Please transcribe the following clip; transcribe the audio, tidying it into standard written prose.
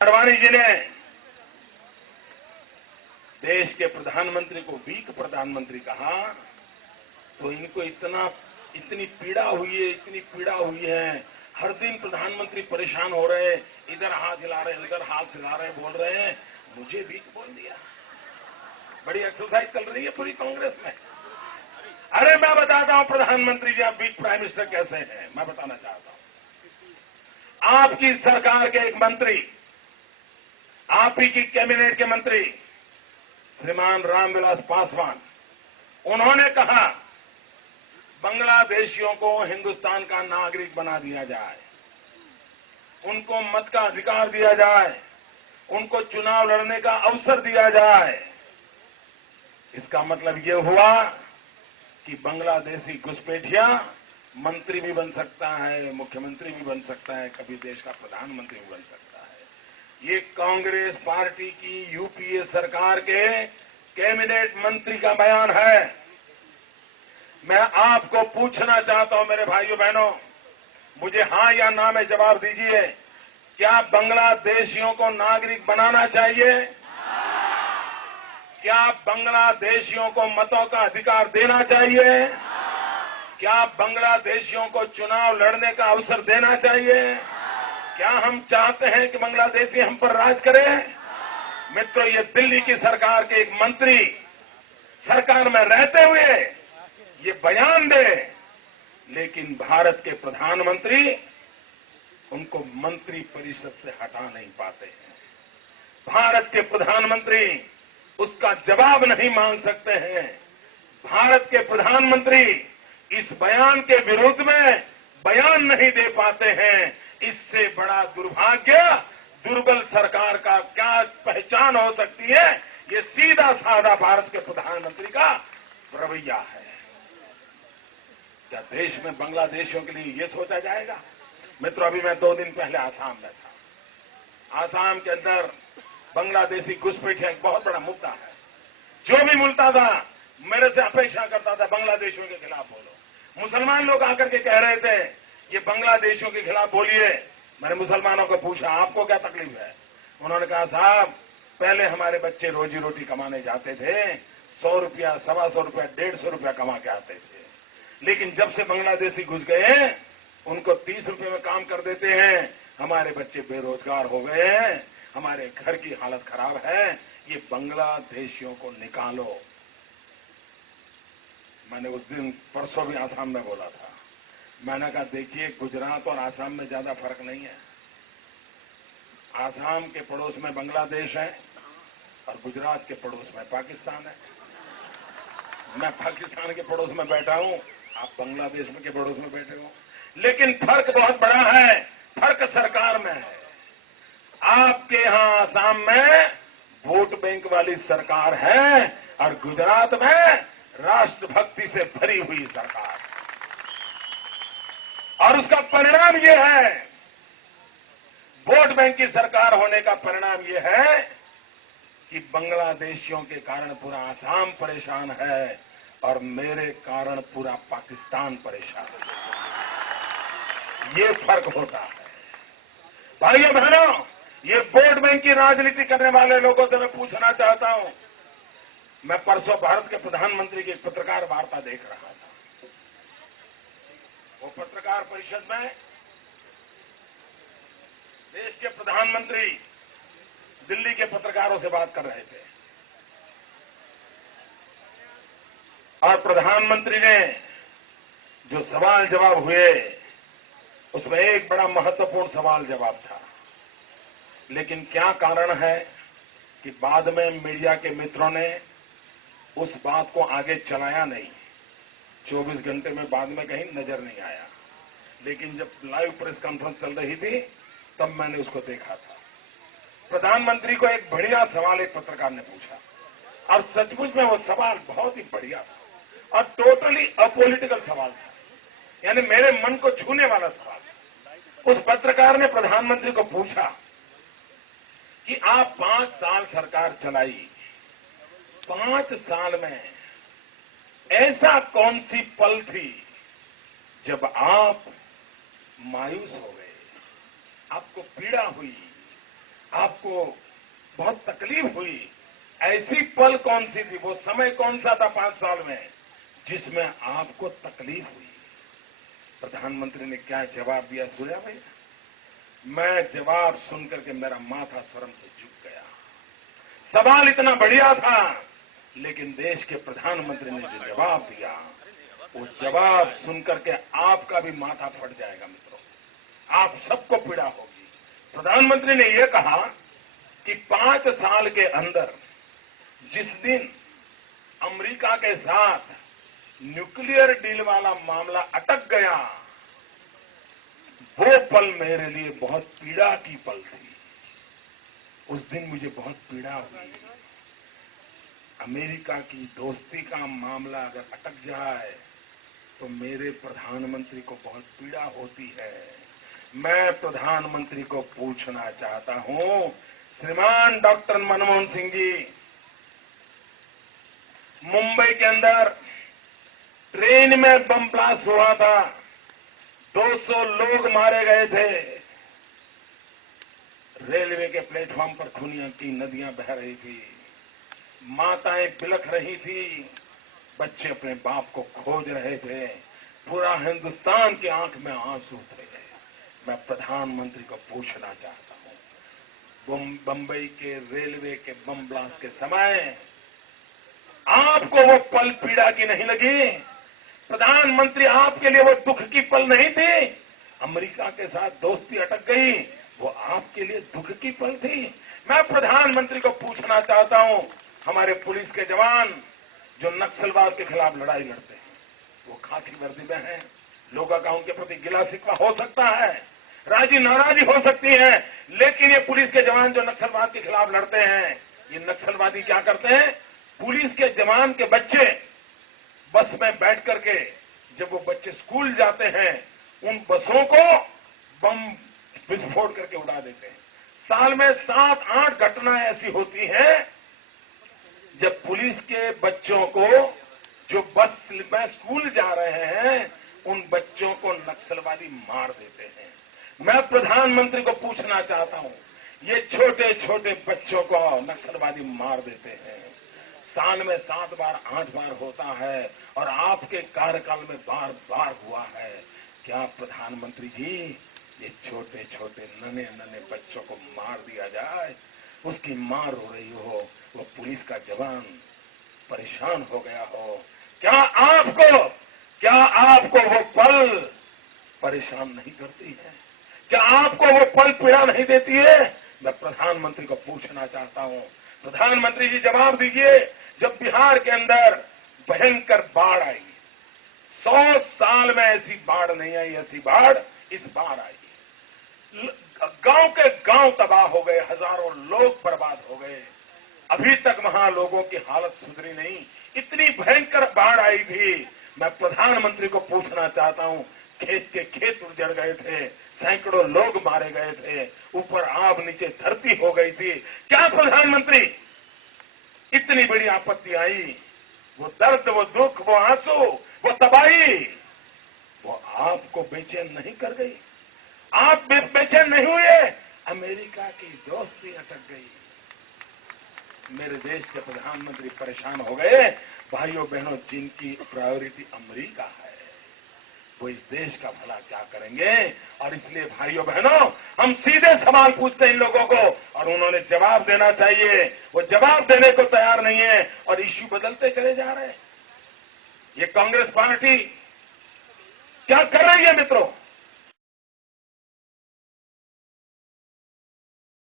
आडवाणी जी ने देश के प्रधानमंत्री को वीक प्रधानमंत्री कहा तो इनको इतनी पीड़ा हुई है। हर दिन प्रधानमंत्री परेशान हो रहे हैं, इधर हाथ हिला रहे हैं, उधर हाथ हिला रहे हैं, बोल रहे हैं मुझे वीक बोल दिया। बड़ी एक्सरसाइज चल रही है पूरी कांग्रेस में। अरे मैं बताता हूं प्रधानमंत्री जी आप वीक प्राइम मिनिस्टर कैसे हैं, मैं बताना चाहता हूं। आपकी सरकार के एक मंत्री, आप ही की कैबिनेट के मंत्री श्रीमान रामविलास पासवान, उन्होंने कहा बांग्लादेशियों को हिंदुस्तान का नागरिक बना दिया जाए, उनको मत का अधिकार दिया जाए, उनको चुनाव लड़ने का अवसर दिया जाए। इसका मतलब ये हुआ कि बांग्लादेशी घुसपैठिया मंत्री भी बन सकता है, मुख्यमंत्री भी बन सकता है, कभी देश का प्रधानमंत्री भी बन सकता है। ये कांग्रेस पार्टी की यूपीए सरकार के कैबिनेट मंत्री का बयान है। मैं आपको पूछना चाहता हूं मेरे भाइयों बहनों, मुझे हां या ना में जवाब दीजिए। क्या बांग्लादेशियों को नागरिक बनाना चाहिए? क्या बांग्लादेशियों को मतों का अधिकार देना चाहिए? क्या बांग्लादेशियों को चुनाव लड़ने का अवसर देना चाहिए? क्या हम चाहते हैं कि बांग्लादेशी हम पर राज करें? मित्रों, ये दिल्ली की सरकार के एक मंत्री सरकार में रहते हुए ये बयान दे, लेकिन भारत के प्रधानमंत्री उनको मंत्री परिषद से हटा नहीं पाते हैं। भारत के प्रधानमंत्री उसका जवाब नहीं मांग सकते हैं। भारत के प्रधानमंत्री इस बयान के विरुद्ध में बयान नहीं दे पाते हैं। इससे बड़ा दुर्भाग्य दुर्बल सरकार का क्या पहचान हो सकती है? ये सीधा साधा भारत के प्रधानमंत्री का रवैया है। क्या देश में बांग्लादेशियों के लिए ये सोचा जाएगा? मित्रों, अभी मैं 2 दिन पहले आसाम में था। आसाम के अंदर बांग्लादेशी घुसपैठिया एक बहुत बड़ा मुद्दा है। जो भी मिलता था मेरे से अपेक्षा करता था बांग्लादेशियों के खिलाफ बोलो। मुसलमान लोग आकर के कह रहे थे ये बांग्लादेशियों के खिलाफ बोलिए। मैंने मुसलमानों को पूछा आपको क्या तकलीफ है? उन्होंने कहा साहब पहले हमारे बच्चे रोजी रोटी कमाने जाते थे, 100 रुपया, 125 रुपया, 150 रुपया कमा के आते थे, लेकिन जब से बांग्लादेशी घुस गए उनको 30 रुपए में काम कर देते हैं। हमारे बच्चे बेरोजगार हो गए हैं, हमारे घर की हालत खराब है, ये बांग्लादेशियों को निकालो। मैंने उस दिन परसों भी आसाम में बोला था। मैंने कहा देखिए गुजरात और आसाम में ज्यादा फर्क नहीं है। आसाम के पड़ोस में बांग्लादेश है और गुजरात के पड़ोस में पाकिस्तान है। मैं पाकिस्तान के पड़ोस में बैठा हूं, आप बांग्लादेश के पड़ोस में बैठे हो, लेकिन फर्क बहुत बड़ा है। फर्क सरकार में है। आपके यहां आसाम में वोट बैंक वाली सरकार है और गुजरात में राष्ट्रभक्ति से भरी हुई सरकार। और उसका परिणाम यह है, वोट बैंक की सरकार होने का परिणाम यह है कि बांग्लादेशियों के कारण पूरा आसाम परेशान है और मेरे कारण पूरा पाकिस्तान परेशान है। ये फर्क होता है। भाइयों बहनों, ये वोट बैंक की राजनीति करने वाले लोगों से मैं पूछना चाहता हूं। मैं परसों भारत के प्रधानमंत्री की एक पत्रकार वार्ता देख रहा था। वो पत्रकार परिषद में देश के प्रधानमंत्री दिल्ली के पत्रकारों से बात कर रहे थे और प्रधानमंत्री ने जो सवाल जवाब हुए उसमें एक बड़ा महत्वपूर्ण सवाल जवाब था। लेकिन क्या कारण है कि बाद में मीडिया के मित्रों ने उस बात को आगे चलाया नहीं। 24 घंटे में बाद में कहीं नजर नहीं आया, लेकिन जब लाइव प्रेस कॉन्फ्रेंस चल रही थी तब मैंने उसको देखा था। प्रधानमंत्री को एक बढ़िया सवाल एक पत्रकार ने पूछा और सचमुच में वो सवाल बहुत ही बढ़िया था और टोटली अपॉलिटिकल सवाल था, यानी मेरे मन को छूने वाला सवाल था। उस पत्रकार ने प्रधानमंत्री को पूछा कि आप 5 साल सरकार चलाई, 5 साल में ऐसा कौन सी पल थी जब आप मायूस हो गए, आपको पीड़ा हुई, आपको बहुत तकलीफ हुई। ऐसी पल कौन सी थी, वो समय कौन सा था 5 साल में जिसमें आपको तकलीफ हुई? प्रधानमंत्री ने क्या जवाब दिया सुना भाई? मैं जवाब सुनकर के मेरा माथा शर्म से झुक गया। सवाल इतना बढ़िया था, लेकिन देश के प्रधानमंत्री ने जो जवाब दिया, वो जवाब सुनकर के आपका भी माथा फट जाएगा मित्रों, आप सबको पीड़ा होगी। प्रधानमंत्री ने यह कहा कि 5 साल के अंदर जिस दिन अमेरिका के साथ न्यूक्लियर डील वाला मामला अटक गया, वो पल मेरे लिए बहुत पीड़ा की पल थी। उस दिन मुझे बहुत पीड़ा हुई। अमेरिका की दोस्ती का मामला अगर अटक जाए तो मेरे प्रधानमंत्री को बहुत पीड़ा होती है। मैं प्रधानमंत्री को पूछना चाहता हूं, श्रीमान डॉक्टर मनमोहन सिंह जी, मुंबई के अंदर ट्रेन में बम ब्लास्ट हुआ था, 200 लोग मारे गए थे, रेलवे के प्लेटफॉर्म पर खूनियों की नदियां बह रही थी, माताएं बिलख रही थी, बच्चे अपने बाप को खोज रहे थे, पूरा हिंदुस्तान की आंख में आंसू थे। मैं प्रधानमंत्री को पूछना चाहता हूं, बंबई के रेलवे के बम ब्लास्ट के समय आपको वो पल पीड़ा की नहीं लगी? प्रधानमंत्री, आपके लिए वो दुख की पल नहीं थी? अमेरिका के साथ दोस्ती अटक गई, वो आपके लिए दुख की पल थी? मैं प्रधानमंत्री को पूछना चाहता हूं, हमारे पुलिस के जवान जो नक्सलवाद के खिलाफ लड़ाई लड़ते हैं, वो खाकी वर्दी में हैं, लोगों का उनके प्रति गिला शिकवा हो सकता है, राजी नाराजी हो सकती है, लेकिन ये पुलिस के जवान जो नक्सलवाद के खिलाफ लड़ते हैं, ये नक्सलवादी क्या करते हैं? पुलिस के जवान के बच्चे बस में बैठ करके, जब वो बच्चे स्कूल जाते हैं, उन बसों को बम विस्फोट करके उड़ा देते हैं। साल में 7-8 घटनाएं ऐसी होती हैं जब पुलिस के बच्चों को, जो बस में स्कूल जा रहे हैं, उन बच्चों को नक्सलवादी मार देते हैं। मैं प्रधानमंत्री को पूछना चाहता हूं, ये छोटे छोटे बच्चों को नक्सलवादी मार देते हैं, साल में 7 बार 8 बार होता है, और आपके कार्यकाल में बार बार हुआ है। क्या प्रधानमंत्री जी, ये छोटे छोटे नन्हे नन्हे बच्चों को मार दिया जाए, उसकी मां रो रही हो, वो पुलिस का जवान परेशान हो गया हो, क्या आपको वो पल परेशान नहीं करती है? क्या आपको वो पल पीड़ा नहीं देती है? मैं प्रधानमंत्री को पूछना चाहता हूं। प्रधानमंत्री जी जवाब दीजिए, जब बिहार के अंदर भयंकर बाढ़ आई, 100 साल में ऐसी बाढ़ नहीं आई, ऐसी बाढ़ इस बार आई। गांव के गांव तबाह हो गए, हजारों लोग बर्बाद हो गए, अभी तक वहां लोगों की हालत सुधरी नहीं, इतनी भयंकर बाढ़ आई थी। मैं प्रधानमंत्री को पूछना चाहता हूं, खेत के खेत उजड़ गए थे, सैकड़ों लोग मारे गए थे, ऊपर आग नीचे धरती हो गई थी। क्या प्रधानमंत्री, इतनी बड़ी आपत्ति आई, वो दर्द, वो दुख, वो आंसू, वो तबाही, वो आपको बेचैन नहीं कर गई? आप बेचैन नहीं हुए? अमेरिका की दोस्ती अटक गई, मेरे देश के प्रधानमंत्री परेशान हो गए। भाइयों बहनों, जिनकी प्रायोरिटी अमेरिका है, वो इस देश का भला क्या करेंगे? और इसलिए भाइयों बहनों, हम सीधे सवाल पूछते हैं इन लोगों को, और उन्होंने जवाब देना चाहिए। वो जवाब देने को तैयार नहीं है, और इश्यू बदलते चले जा रहे हैं। ये कांग्रेस पार्टी क्या कर रही है मित्रों?